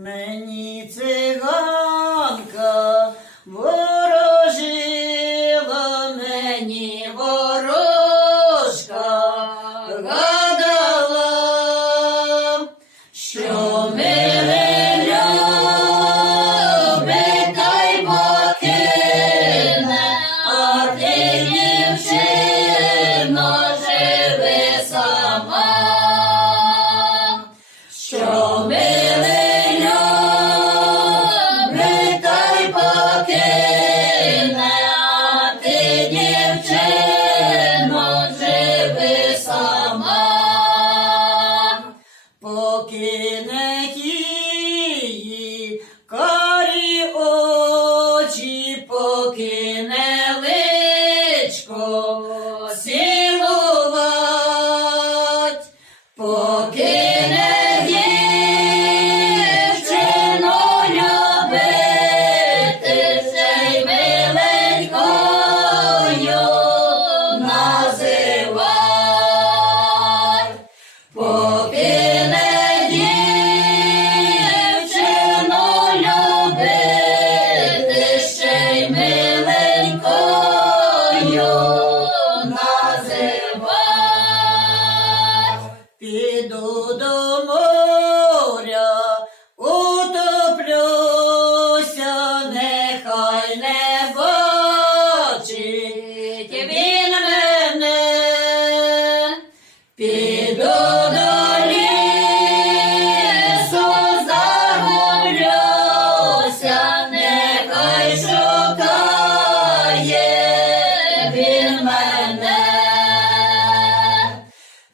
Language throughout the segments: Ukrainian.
Мені циганка পেদো দমো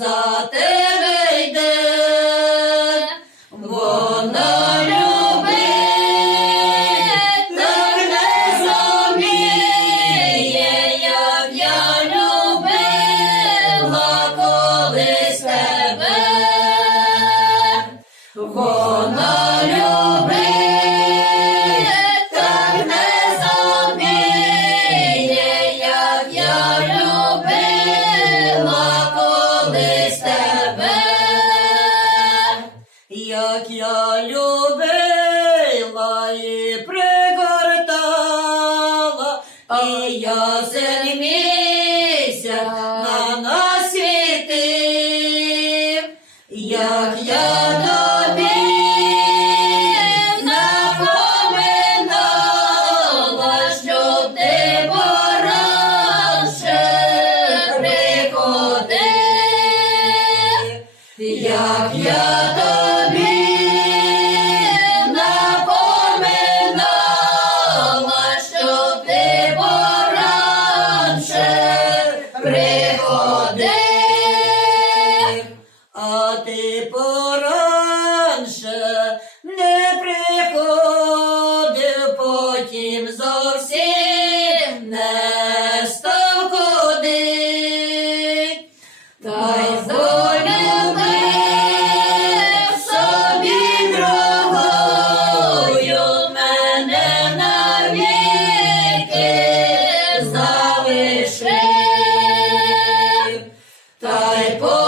за тебе йде, вона любить, так не розуміє, як я любила колись тебе. Вона любила і пригортала, і я зельміся на нас світив, як я. taj po